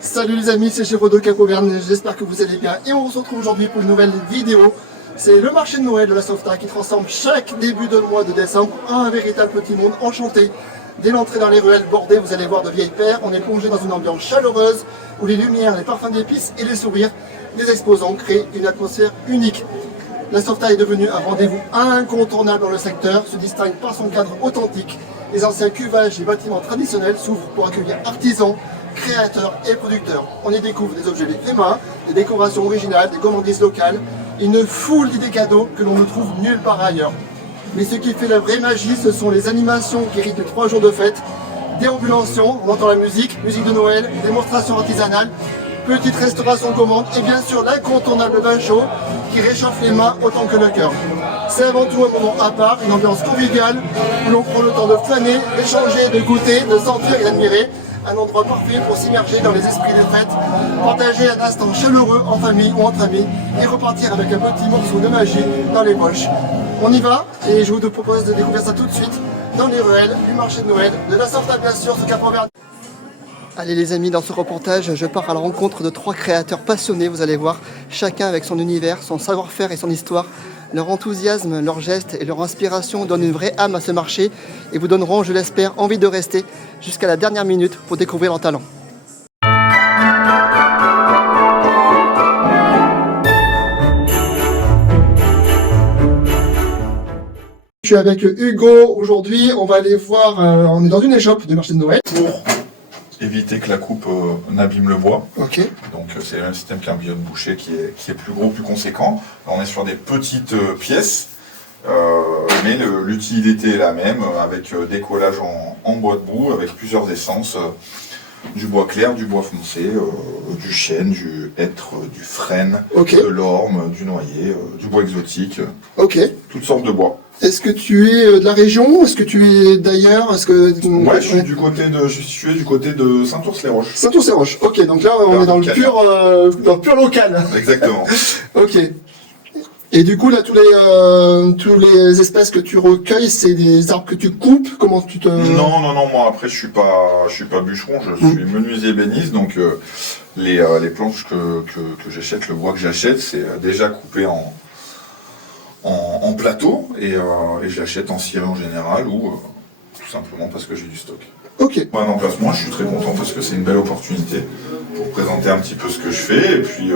Salut les amis, c'est Gévaudan Cap-Auvergne, j'espère que vous allez bien et on se retrouve aujourd'hui pour une nouvelle vidéo. C'est le marché de Noël de la Softail qui transforme chaque début de mois de décembre en un véritable petit monde enchanté. Dès l'entrée dans les ruelles bordées, vous allez voir de vieilles paires, on est plongé dans une ambiance chaleureuse où les lumières, les parfums d'épices et les sourires des exposants créent une atmosphère unique. La Softail est devenue un rendez-vous incontournable dans le secteur, se distingue par son cadre authentique. Les anciens cuvages et bâtiments traditionnels s'ouvrent pour accueillir artisans, créateurs et producteurs. On y découvre des objets faits main, des décorations originales, des commandises locales, une foule d'idées cadeaux que l'on ne trouve nulle part ailleurs. Mais ce qui fait la vraie magie, ce sont les animations qui rythment 3 jours de fête, déambulations, on entend la musique, musique de Noël, démonstrations artisanales, petite restauration commande et bien sûr l'incontournable vin chaud qui réchauffe les mains autant que le cœur. C'est avant tout un moment à part, une ambiance conviviale où l'on prend le temps de flâner, d'échanger, de goûter, de sentir et d'admirer. Un endroit parfait pour s'immerger dans les esprits des fêtes, partager un instant chaleureux en famille ou entre amis et repartir avec un petit morceau de magie dans les poches. On y va et je vous propose de découvrir ça tout de suite dans les ruelles du marché de Noël de la Softail bien sûr, ce Cap-Auvergne. Allez les amis, dans ce reportage, je pars à la rencontre de 3 créateurs passionnés, vous allez voir, chacun avec son univers, son savoir-faire et son histoire. Leur enthousiasme, leurs gestes et leur inspiration donnent une vraie âme à ce marché et vous donneront, je l'espère, envie de rester jusqu'à la dernière minute pour découvrir leur talent. Je suis avec Hugo, aujourd'hui on va aller voir, on est dans une échoppe du marché de Noël. Pour éviter que la coupe n'abîme le bois. Ok. Donc c'est le même système qu'un billot de boucher qui est plus gros, plus conséquent. Là, on est sur des petites pièces, mais l'utilité est la même, avec des collages en bois de boue, avec plusieurs essences, du bois clair, du bois foncé, du chêne, du hêtre, du frêne, de l'orme, du noyer, du bois exotique, toutes sortes de bois. Est-ce que tu es de la région? Est-ce que tu es d'ailleurs? Ouais, je suis situé du côté de Saint-Ours-les-Roches. Saint-Ours-les-Roches, ok, donc là on est dans le pur local. Exactement. Ok. Et du coup là tous les espèces que tu recueilles, c'est des arbres que tu coupes? Comment tu te... Non, moi après je suis pas bûcheron, je suis menuisier ébéniste, donc les planches que j'achète, le bois que j'achète, c'est déjà coupé en plateau et je l'achète en ciré en général ou tout simplement parce que j'ai du stock. Ok. Pour un emplacement, je suis très content parce que c'est une belle opportunité pour présenter un petit peu ce que je fais et puis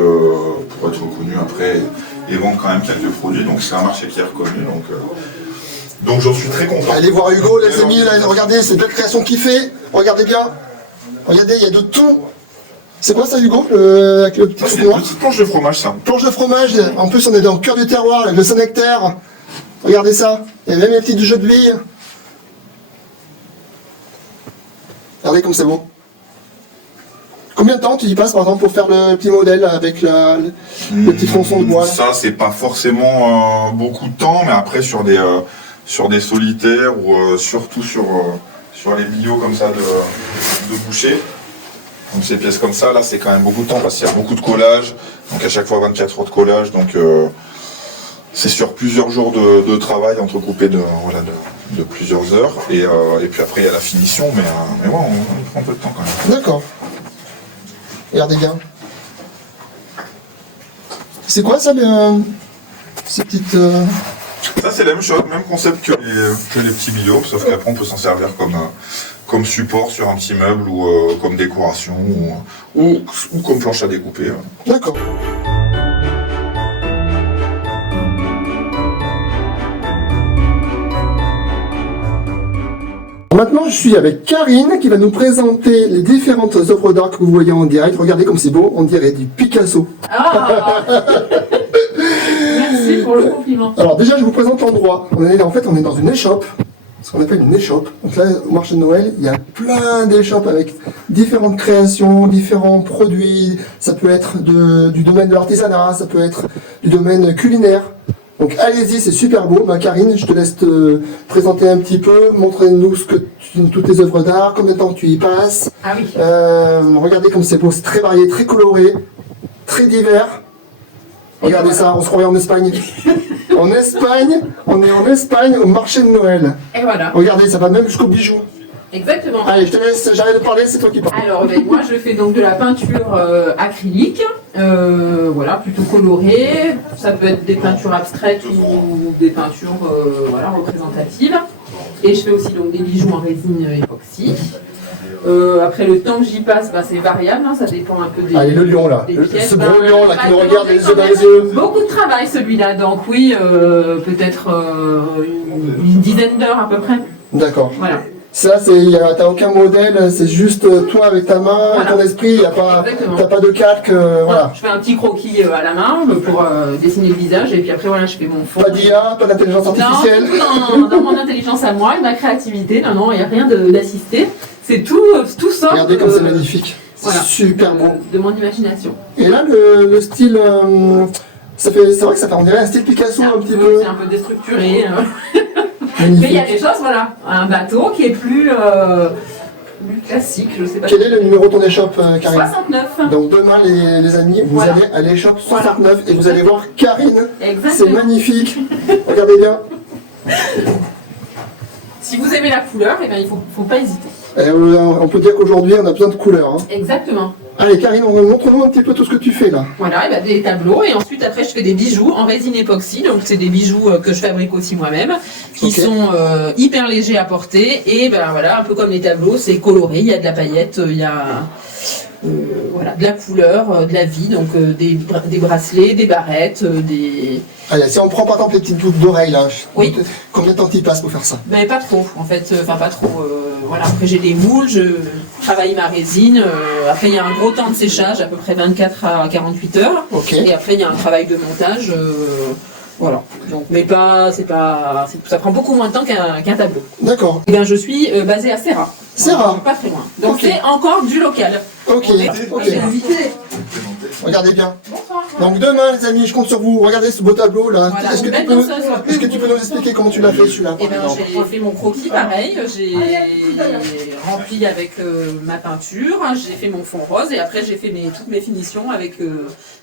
pour être reconnu après et vendre quand même quelques produits. Donc c'est un marché qui est reconnu, donc j'en suis très content. Allez voir Hugo les amis, là, regardez ces belles créations qu'il fait, regardez bien, regardez il y a de tout. C'est quoi ça Hugo, avec le petit C'est une petite planche de fromage ça. Planche de fromage, en plus on est dans le cœur du terroir, avec le Saint-Nectaire. Regardez ça, il y a même les petits jeux de billes. Regardez comme c'est beau. Combien de temps tu y passes par exemple pour faire le petit modèle avec le petit tronçon de bois là? Ça c'est pas forcément beaucoup de temps, mais après sur des solitaires ou surtout sur les billots comme ça de boucher. Donc ces pièces comme ça, là c'est quand même beaucoup de temps parce qu'il y a beaucoup de collage, donc à chaque fois 24 heures de collage, donc c'est sur plusieurs jours de travail entrecoupé de plusieurs heures, et puis après il y a la finition, mais ouais, on prend un peu de temps quand même. D'accord. Regardez bien. C'est quoi ça ces petites... Ça c'est la même chose, même concept que les petits billots, sauf qu'après on peut s'en servir comme support sur un petit meuble ou comme décoration ou comme planche à découper. D'accord. Maintenant, je suis avec Karine qui va nous présenter les différentes œuvres d'art que vous voyez en direct. Regardez comme c'est beau, on dirait du Picasso. Ah. Merci pour le compliment. Alors déjà, je vous présente l'endroit. On est dans une échoppe, ce qu'on appelle une échoppe. Donc là, au marché de Noël, il y a plein d'échoppes avec différentes créations, différents produits. Ça peut être du domaine de l'artisanat, ça peut être du domaine culinaire. Donc allez-y, c'est super beau. Karine, je te laisse te présenter un petit peu, montrez-nous toutes tes œuvres d'art, combien de temps tu y passes. Ah oui. Regardez comme c'est beau, c'est très varié, très coloré, très divers. Regardez ça, on se croirait en Espagne. On est en Espagne au marché de Noël. Et voilà. Regardez, ça va même jusqu'aux bijoux. Exactement. Allez, je te laisse, j'arrête de parler, c'est toi qui parles. Alors, moi, je fais donc de la peinture acrylique, voilà, plutôt colorée. Ça peut être des peintures abstraites ou des peintures voilà, représentatives. Et je fais aussi donc des bijoux en résine époxy. Après, le temps que j'y passe, c'est variable, hein, ça dépend un peu des. Allez, le lion là, pièces, ce gros lion là qui nous regarde les yeux dans quand les même yeux. Beaucoup de travail celui-là, donc oui, peut-être une dizaine d'heures à peu près. D'accord. Voilà. Ça, t'as aucun modèle, c'est juste toi avec ta main, Voilà. ton esprit, t'as pas de calque, voilà. Je fais un petit croquis à la main pour dessiner le visage et puis après voilà, je fais mon fond. Pas d'IA, pas d'intelligence artificielle. Non, dans mon intelligence à moi et ma créativité, non, il n'y a rien d'assisté. C'est tout sort. Regardez comme c'est magnifique. C'est Voilà. super beau. De mon imagination. Et là, le style, c'est vrai que ça fait on dirait un style Picasso un petit peu. C'est un peu déstructuré. Mais Magnifique. il y a des choses, voilà. Un bateau qui est plus classique, je sais pas. Quel est le numéro de ton échoppe, Karine? 69. Donc demain, les amis, vous Voilà. allez à l'échoppe 69 et vous allez voir Karine. C'est Exactement. magnifique. Regardez bien. Si vous aimez la couleur, eh ben, il faut pas hésiter. On peut dire qu'aujourd'hui, on a besoin de couleurs. Hein. Exactement. Allez, Karine, montre-nous un petit peu tout ce que tu fais là. Voilà, et ben, des tableaux et ensuite après je fais des bijoux en résine époxy, donc c'est des bijoux que je fabrique aussi moi-même, qui Ok. sont hyper légers à porter et ben voilà, un peu comme les tableaux, c'est coloré, il y a de la paillette, il y a voilà, de la couleur, de la vie, donc des bracelets, des barrettes, des... Allez, si on prend par exemple les petites boucles d'oreilles là, Oui. combien de temps t'y passes pour faire ça? Ben pas trop en fait, enfin pas trop, voilà, après j'ai des moules, je travaille ma résine, après il y a un gros temps de séchage, à peu près 24 à 48 heures. Ok. Et après, il y a un travail de montage, voilà. Donc, mais ça prend beaucoup moins de temps qu'un tableau. D'accord. Eh bien, je suis basée à Serra. Serra. Voilà, pas très loin. Donc, Ok. c'est encore du local. Ok. On est- Ok. J'ai invité. Regardez bien. Bonsoir. Donc demain, les amis, je compte sur vous. Regardez ce beau tableau là. Voilà, Est-ce que, une tu belle peux, danseuse. est-ce que tu peux nous expliquer comment tu l'as fait celui-là Eh par bien, exemple j'ai fait mon croquis pareil, j'ai rempli avec ma peinture, j'ai fait mon fond rose et après j'ai fait toutes mes finitions avec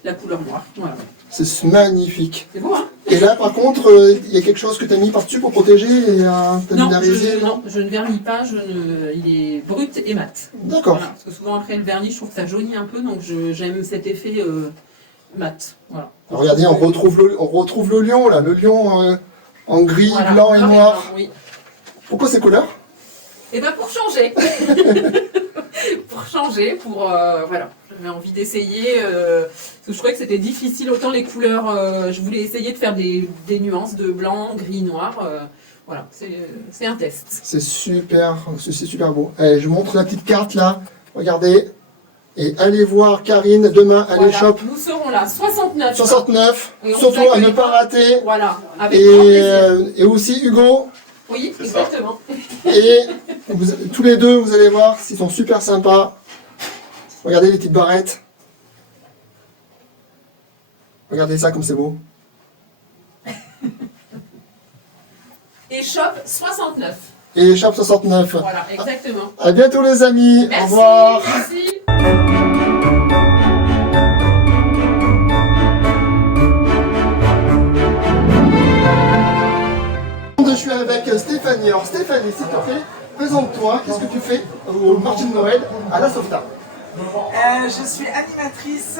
la couleur noire. Voilà. C'est magnifique. C'est beau, hein? Et là, par contre, il y a quelque chose que tu as mis par-dessus pour protéger et t'as mis Non, de la résine, non, je ne vernis pas, il est brut et mat. D'accord. Voilà, parce que souvent après le vernis, je trouve que ça jaunit un peu, donc j'aime cet effet mat. Voilà. Alors, regardez, on retrouve le lion là, le lion en gris, Voilà, blanc et noir. Oui. Pourquoi ces couleurs? Et bien pour changer. Pour changer, voilà. J'avais envie d'essayer, parce que je trouvais que c'était difficile, autant les couleurs, je voulais essayer de faire des nuances de blanc, gris, noir. Voilà, c'est un test. C'est super beau. Allez, je vous montre la petite carte là. Regardez. Et allez voir Karine demain à Voilà, l'échoppe nous serons là, 69. 69. Et on Surtout vous à ne accueille. pas rater. Voilà, avec grand plaisir. Et aussi Hugo. Oui, C'est ça. exactement. Et tous les deux, vous allez voir, ils sont super sympas. Regardez les petites barrettes. Regardez ça comme c'est beau. Et shop 69. Et échoppe 69. Voilà, exactement. À bientôt les amis. Merci. Au revoir. Merci. Je suis avec Stéphanie. Alors Stéphanie, s'il te plaît, présente-toi. Qu'est-ce que tu fais au marché de Noël à la Softa? Je suis animatrice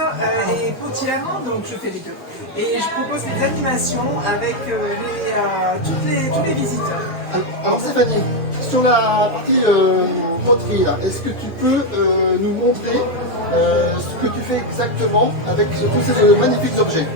et potière, donc je fais les deux. Et je propose des animations avec tous les visiteurs. Alors Stéphanie, sur la partie poterie là, est-ce que tu peux nous montrer ce que tu fais exactement avec tous ces magnifiques objets?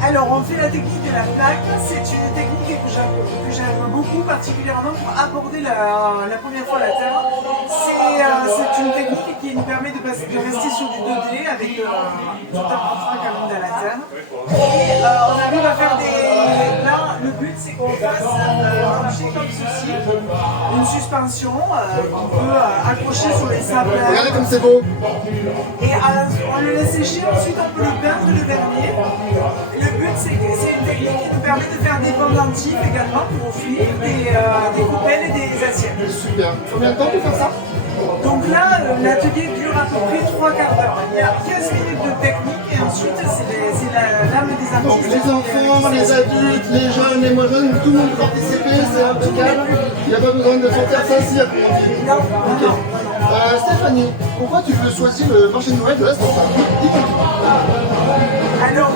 Alors on fait la technique de la plaque, c'est une technique que j'aime beaucoup, particulièrement pour aborder la première fois la terre. C'est une technique qui nous permet de rester sur du 2D avec tout un contrat quand même de la terre. Et on arrive à faire Là, le but c'est qu'on fasse un objet comme ceci, une suspension qu'on peut accrocher sur les sables. Regardez comme c'est beau. Et on le laisse sécher, ensuite on peut le peindre le vernis. Le but c'est une technique qui nous permet de faire des pendentifs également pour offrir des coupelles et des assiettes. Super. Combien de temps pour faire ça? Donc là, l'atelier dure à peu près 3 quarts d'heure. Il y a 15 minutes de technique et ensuite c'est la lame des des artistes. Donc les enfants, les adultes, les jeunes, les moins jeunes, tout le monde peut participer, c'est impeccable. Il n'y a pas besoin de faire Saint-Cyr, comme on dit. Non, Ok. Stéphanie, pourquoi tu veux choisir le marché de Noël de la Stopta? alors,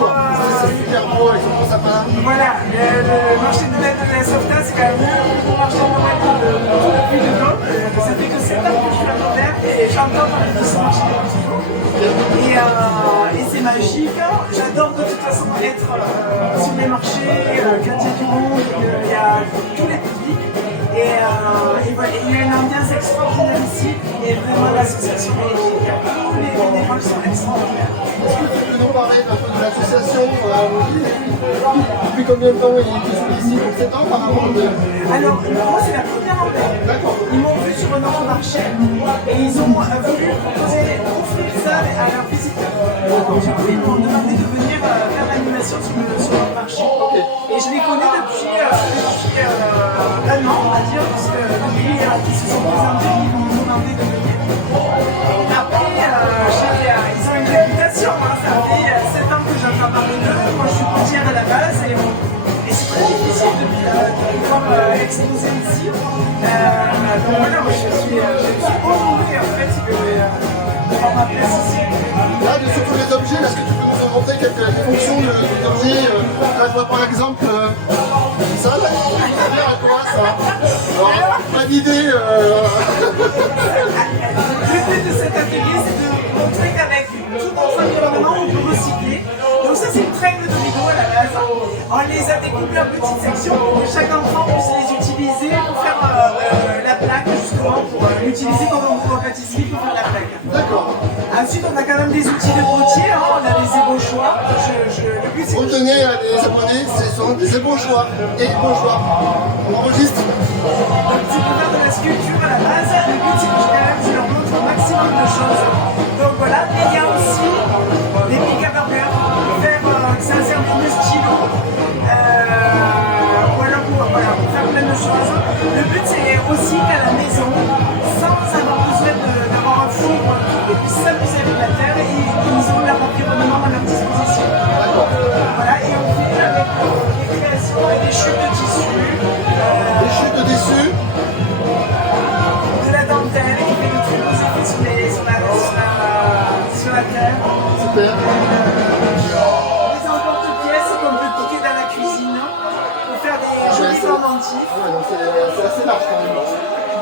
C'est super beau, avec son gros sapin. voilà, le marché de Noël de la Softa, c'est quand même le plus gros marché de Noël de tout le pays de Gand. Ça fait que 7 ans que je suis à Nanterre et j'entends parler de ce marché de Noël. Et c'est magique. J'adore de toute façon être sur les marchés, quand il y a du monde, il y a tous les publics. Et voilà, il y a une ambiance extraordinaire ici et vraiment l'association est géniale. Les bénévoles sont extraordinaires. Est-ce que tu peux nous parler un peu de l'association depuis combien de temps il est ici? Pour 7 ans par rapport de... Alors, moi, c'est la première année. D'accord. Ils m'ont vu sur un autre marché et ils ont voulu offrir ça à leurs visiteurs. Du coup, ils m'ont demandé de venir faire l'animation sur leur marché. Et je les connais depuis un an, on va dire, parce que depuis qu'ils se sont présentés, ils m'ont demandé de venir. Après, ils ont une réputation, hein. Ça fait 7 ans que j'entends parler d'eux. Moi, je suis coutière à la base et c'est très difficile de pouvoir exposer ici. Donc voilà, moi je suis honorée en fait d'avoir ma place ici. Là, sur tous les objets, est-ce que tu peux nous montrer quelques fonctions des objets? Là, je vois par exemple ça, là, ça sert à quoi ça? Alors, pas d'idée. Le but de cet atelier, c'est de montrer qu'avec tout notre environnement, on peut recycler. Donc ça, c'est une règle de Lego à la base. On les a découpés en petites sections pour que chaque enfant puisse les utiliser pour faire la plaque, justement, pour l'utiliser comme un gros pâtisserie pour faire la plaque. D'accord. Ensuite, on a quand même des outils de potier, hein. On a des ébauchoirs. Le but, c'est Retenez à les abonnés, ce sont des ébauchoirs et ébauchoirs. On enregistre. c'est pour faire de la sculpture à la base. Le but, c'est que je leur montre un maximum de choses. Donc voilà, et il y a aussi des pick à burger pour faire ça sert de stylo. Voilà, pour faire plein de choses. Le but, c'est aussi qu'à la maison, sans avoir besoin d'avoir un four, ils puissent s'amuser avec la terre et ils ont leur environnement à leur disposition. Voilà, et on fait avec des créations et des chutes de tissu. Des chutes de tissu. De la dentelle qui fait de très beaux effets sur la terre. Super. Des emporte-pièces qu'on peut piquer dans la cuisine pour faire des jolis pendentifs. Ouais, donc c'est assez large quand même.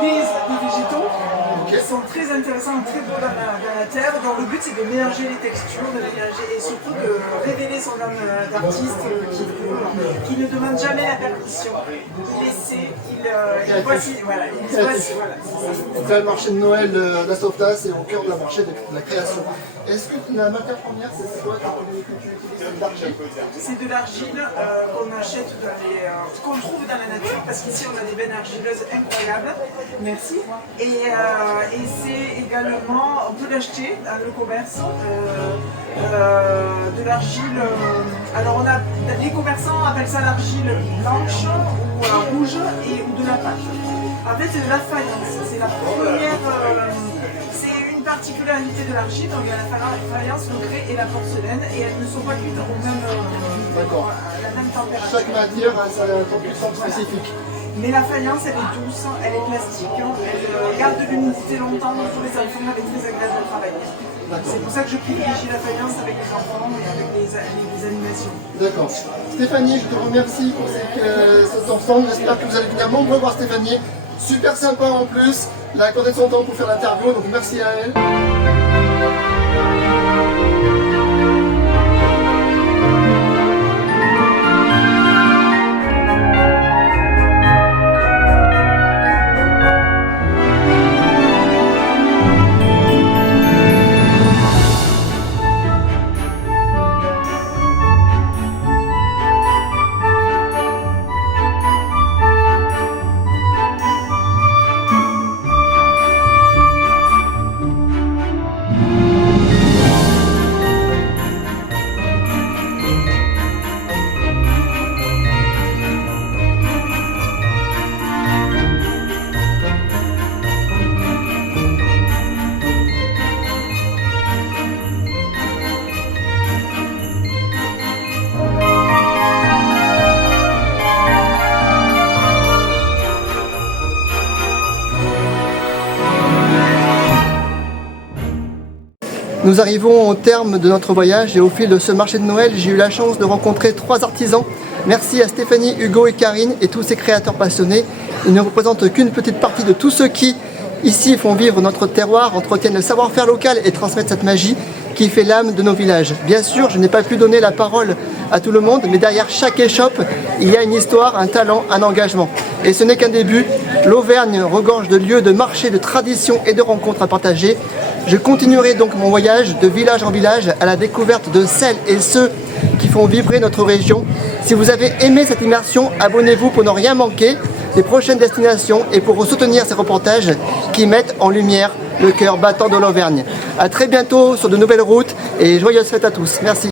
Des végétaux qui sont très intéressants, très beaux dans la terre. Donc le but c'est de mélanger les textures, de les mélanger et surtout de révéler son âme d'artiste qui ne demande jamais la permission. Il essaie, il voici, voilà, il voici, voilà. Donc là, le marché de Noël de la Softa, c'est au cœur de la marché de la création. Est-ce que la matière première, c'est quoi que tu utilises? C'est de l'argile? C'est de l'argile qu'on achète qu'on trouve dans la nature parce qu'ici on a des bennes argileuses incroyables. Merci. Et c'est également, on peut l'acheter dans le commerce, de l'argile. Alors les commerçants appellent ça l'argile blanche ou rouge ou de la pâte. En fait c'est de la faïence. C'est la première. C'est une particularité de l'argile. Donc il y a la faïence, le grès et la porcelaine et elles ne sont pas cuites au même, à la même température. Chaque matière a sa température spécifique. Mais la faïence, elle est douce, elle est plastique, elle garde de l'humidité longtemps, donc pour les enfants, elle est très agréable à travailler. C'est pour ça que je privilégie la faïence avec les enfants et avec les animations. D'accord. Stéphanie, je te remercie pour cet ensemble. J'espère que vous allez venir nombreux voir Stéphanie. Super sympa en plus. Elle a accordé son temps pour faire l'interview, donc merci à elle. Nous arrivons au terme de notre voyage et au fil de ce marché de Noël, j'ai eu la chance de rencontrer 3 artisans. Merci à Stéphanie, Hugo et Karine et tous ces créateurs passionnés. Ils ne représentent qu'une petite partie de tous ceux qui, ici, font vivre notre terroir, entretiennent le savoir-faire local et transmettent cette magie qui fait l'âme de nos villages. Bien sûr, je n'ai pas pu donner la parole à tout le monde, mais derrière chaque échoppe, il y a une histoire, un talent, un engagement. Et ce n'est qu'un début. L'Auvergne regorge de lieux, de marchés, de traditions et de rencontres à partager. Je continuerai donc mon voyage de village en village à la découverte de celles et ceux qui font vibrer notre région. Si vous avez aimé cette immersion, abonnez-vous pour ne rien manquer des prochaines destinations et pour soutenir ces reportages qui mettent en lumière le cœur battant de l'Auvergne. A très bientôt sur de nouvelles routes et joyeuses fêtes à tous. Merci.